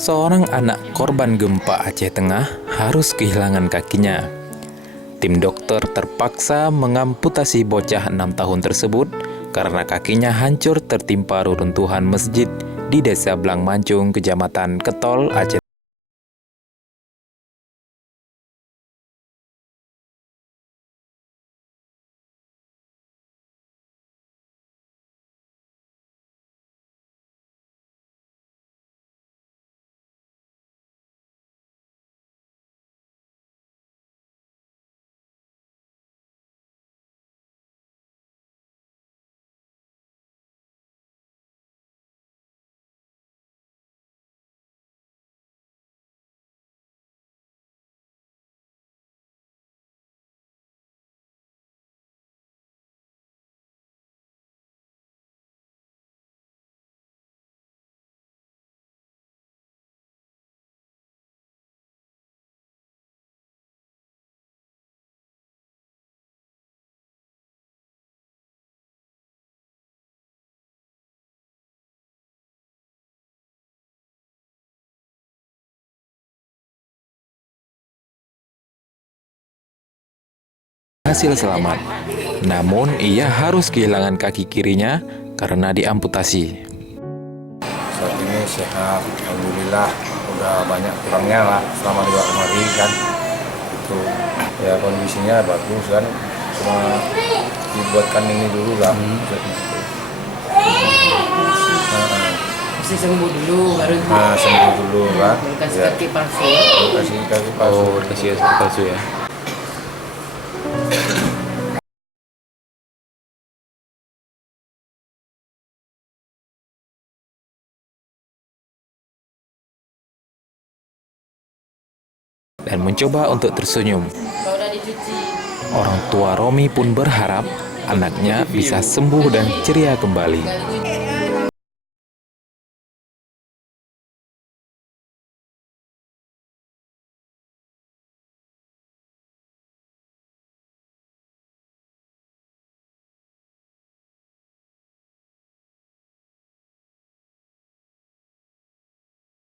Seorang anak korban gempa Aceh Tengah harus kehilangan kakinya. Tim dokter terpaksa mengamputasi bocah 6 tahun tersebut karena kakinya hancur tertimpa reruntuhan masjid di Desa Blangmancung, Kecamatan Ketol, Aceh. Hasil selamat, namun ia harus kehilangan kaki kirinya karena diamputasi. Saat ini sehat, alhamdulillah, udah banyak kurangnya lah selama 2 hari kan. Itu ya kondisinya bagus kan, cuma dibuatkan ini dulu lah. Mesti sembuh dulu baru Sembuh dulu kan. kasih Ya, kaki palsu. kasih kaki palsu. Kasih kaki palsu ya. Dan mencoba untuk tersenyum. Kalau udah dicuci. Orang tua Romi pun berharap anaknya bisa sembuh dan ceria kembali.